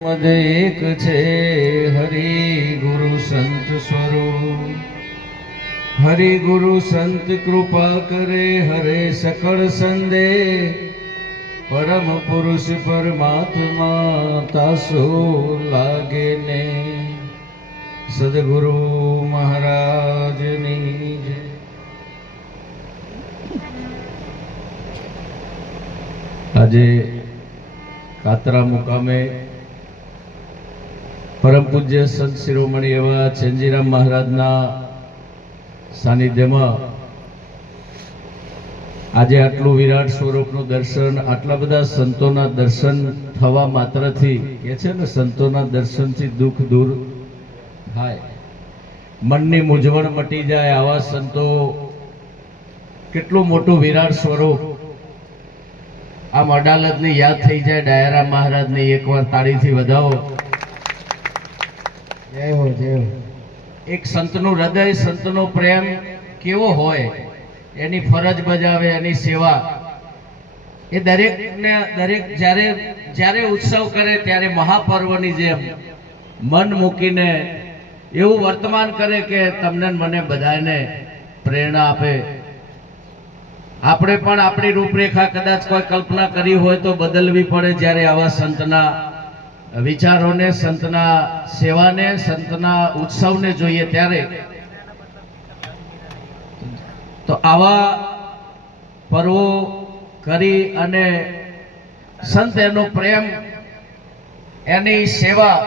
મદ એક છે હરિ ગુરુ સંત સ્વરૂપ, હરિ ગુરુ સંત કૃપા કરે હરે સકળ સંદે, પરમ પુરુષ પરમાત્મા તાસો લાગે ને। સદગુરુ મહારાજની જય। આજે કાતરા મુકામે પરમ પૂજ્ય સંત શિરોમણી એવા ચેનજીરામ મહારાજના સાનિધ્યમાં આજે આટલું વિરાટ સ્વરૂપનું દર્શન, આટલા બધા સંતોના દર્શન થવા માત્રથી કે છે ને, સંતોના દર્શનથી દુઃખ દૂર થાય, મનની મૂંઝવણ મટી જાય। આવા સંતો, કેટલું મોટું વિરાટ સ્વરૂપ, આમ અડાલજની યાદ થઈ જાય। ડાયરા મહારાજની એકવાર તાળીથી વધાવો। જય હો જય હો। એક સંતનું હૃદય, સંતનો પ્રેમ કેવો હોય, એની ફરજ બજાવે, એની સેવા એ દરેકને દરેક જ્યારે ઉત્સવ કરે ત્યારે મહાપર્વની જેમ મન મૂકીને એવું વર્તમાન કરે કે તમને મને બધાને પ્રેરણા આપે। આપણે પણ આપણી રૂપરેખા કદાચ કોઈ કલ્પના કરી હોય તો બદલવી પડે જ્યારે આવા સંતના વિચારોને, સંતના સેવાને, સંતના ઉત્સવને જોઈએ ત્યારે। તો આવા પર્વો કરી અને સંત એનો પ્રેમ, એની સેવા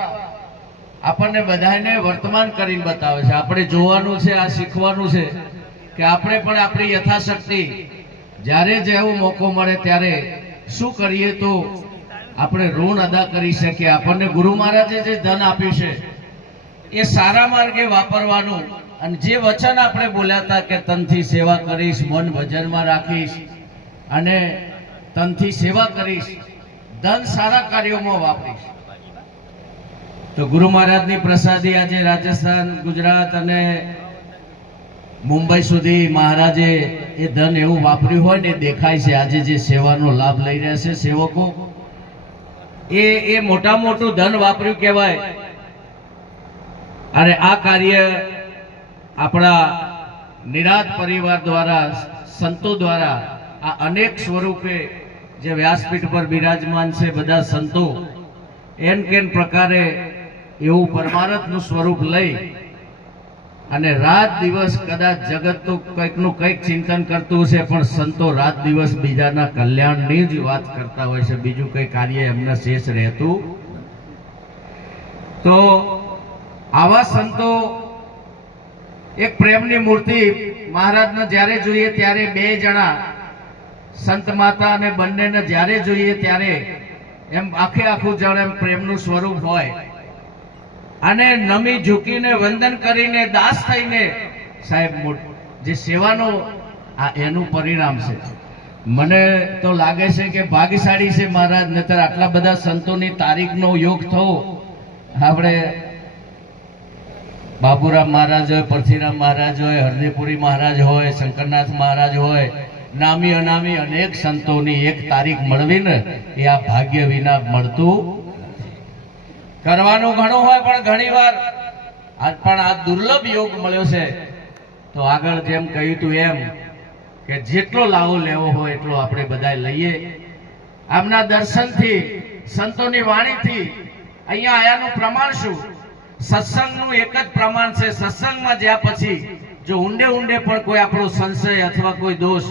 આપણને બધાને વર્તમાન કરીને બતાવે છે। આપણે જોવાનું છે, આ શીખવાનું છે કે આપણે પણ આપણી યથાશક્તિ જ્યારે જેવો મોકો મળે ત્યારે શું કરીએ તો આપણે ઋણ અદા કરી શકીએ। આપણને ગુરુ મહારાજે જે ધન આપ્યું છે એ સારા માર્ગે વાપરવાનું, અને જે વચન આપણે બોલ્યા હતા કે તનથી સેવા કરીશ, મન ભજનમાં રાખીશ અને તનથી સેવા કરીશ, ધન સારા કાર્યોમાં વાપરીશ। તો ગુરુ મહારાજની પ્રસાદી આજે રાજસ્થાન, ગુજરાત અને મુંબઈ સુધી મહારાજે એ ધન એવું વાપર્યું હોય ને દેખાય છે। આજે જે સેવાનો લાભ લઈ રહ્યા છે સેવકો, એ મોટા મોટું ધન વાપર્યું કહેવાય। અને આ કાર્ય આપણા નિરાત પરિવાર દ્વારા, સંતો દ્વારા આ અનેક સ્વરૂપે જે વ્યાસપીઠ પર બિરાજમાન છે બધા સંતો, એન કેન પ્રકારે એવું પરમારથનું સ્વરૂપ લઈ અને રાત દિવસ, કદાચ જગત તો કંઈકનું કંઈક ચિંતન કરતું છે પણ સંતો રાત દિવસ બીજાના કલ્યાણની જ વાત કરતા હોય છે, બીજું કંઈ કાર્ય એમને શેષ રહેતું। તો આવા સંતો એક પ્રેમની મૂર્તિ મહારાજને જ્યારે જોઈએ ત્યારે બે જણા સંત માતા અને બંનેને જ્યારે જોઈએ ત્યારે એમ આખે આખું જાણે પ્રેમનું સ્વરૂપ હોય, અને નમી ઝૂકીને વંદન કરીને દાસ થઈને સાહેબ જે સેવાનો આ એનું પરિણામ છે। મને તો લાગે છે કે ભાગ્યશાળી છે મહારાજ, નહીતર આટલા બધા સંતોની તારીખનો યોગ થવો। આપણે બાબુરામ મહારાજ હોય, પરથીરામ મહારાજ હોય, હરદેપુરી મહારાજ હોય, શંકરનાથ મહારાજ હોય, નામી અનામી અનેક સંતોની એક તારીખ મળવી ને એ આ ભાગ્ય વિના મળતું। કરવાનું ઘણું હોય પણ ઘણીવાર આજ પણ આ દુર્લભ યોગ મળ્યો છે। તો આગળ જેમ કહ્યું તું એમ કે જેટલો લાવો લેવો હોય એટલો આપણે બધા લઈએ। આમના દર્શનથી, સંતોની વાણીથી અહીંયા આયાનું પ્રમાણ શું? સત્સંગનું એક જ પ્રમાણ છે। સત્સંગમાં જ્યાં પછી જો ઊંડે ઊંડે પણ કોઈ આપણો સંશય અથવા કોઈ દોષ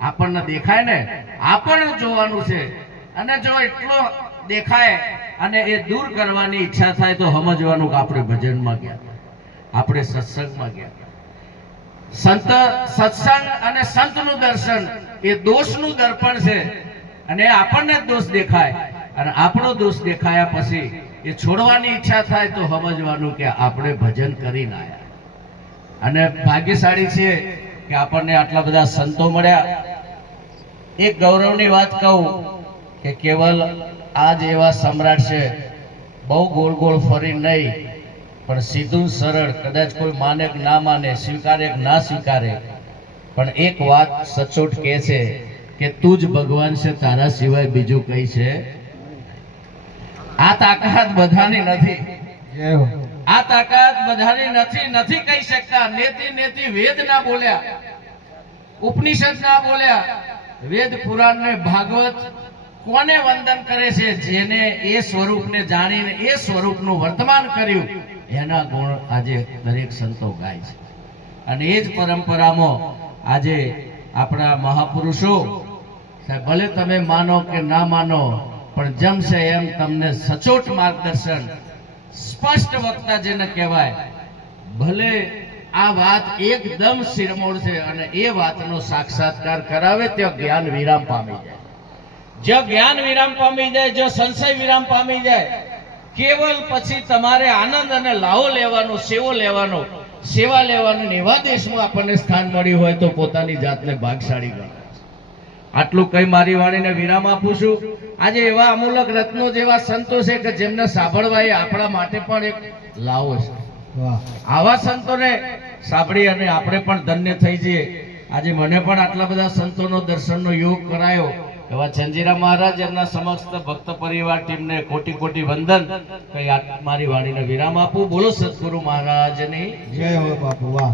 આપણને દેખાય ને, આપણને જોવાનું છે, અને જો એટલો દેખાય અને એ દૂર કરવાની ઈચ્છા થાય તો સમજવાનું કે આપણે ભજનમાં ગયા, આપણે સત્સંગમાં ગયા। સત્સંગ અને સંતનું દર્શન એ દોષનું દર્પણ છે, અને આપણને જ દોષ દેખાય અને આપણો દોષ દેખાયા પછી એ છોડવાની ઈચ્છા થાય તો સમજવાનું કે આપણે ભજન કરીને આવ્યા। અને ભાગ્યશાળી છે કે આપણને આટલા બધા સંતો મળ્યા। એક ગૌરવની વાત કહું કે કેવલ આજ એવા સમ્રાટ છે, બહુ ગોળ ગોળ ફરી નહીં પણ સીધું સરળ, કદાચ કોઈ માને કે ના માને, સ્વીકારે કે ના સ્વીકારે, પણ એક વાત સચોટ કહે છે કે તું જ ભગવાન છે, તારા સિવાય બીજું કઈ છે। આ તાકાત બધાની નથી. જય હો. આ તાકાત બધાની નથી કહી શકતા. નેતિ વેદ ના બોલ્યા, ઉપનિષદ ના બોલ્યા. વેદ પુરાણ ને ભાગવત કોને વંદન કરે છે? જેને એ સ્વરૂપને જાણીને એ સ્વરૂપનું વર્તમાન કર્યું, એના ગુણ આજે દરેક સંતો ગાય છે. અને એ જ પરંપરામાં આજે આપણા મહાપુરુષો સાહેબ, ભલે તમે માનો કે ના માનો, પણ જમશે એમ તમને સચોટ માર્ગદર્શન, સ્પષ્ટ વક્તા જેને કહેવાય, ભલે આ વાત એકદમ શિરમોળ છે અને એ વાતનો સાક્ષાત્કાર કરાવે ત્યાં જ્ઞાન વિરામ પામી જાય. જો જ્ઞાન વિરામ પામી જાય, જો સંશય વિરામ પામી જાય, કેવલ પછી તમારે આનંદ અને લાહો લેવાનો, સેવા લેવાનું એવા દેશમાં આપણને સ્થાન મળ્યું હોય તો પોતાની જાતને ભાગશાળી ગણાય. આટલું કઈ મારી વાણીને વિરામ આપું છું. આજે એવા અમૂલક રત્નો જેવા સંતો છે કે જેમને સાંભળવા એ આપણા માટે પણ એક લાવો છે. વાહ. આવા સંતોને સાંભળી અને આપણે પણ ધન્ય થઈ જઈએ. આજે મને પણ આટલા બધા સંતોનો દર્શનનો યોગ કરાયો. એવા ચંજીરા મહારાજ એમના સમસ્ત ભક્ત પરિવાર ટીમને કોટી કોટી વંદન. કઈ મારી વાણીને વિરામ આપું. બોલો સદગુરુ મહારાજની જય હો બાપુ. વાહ.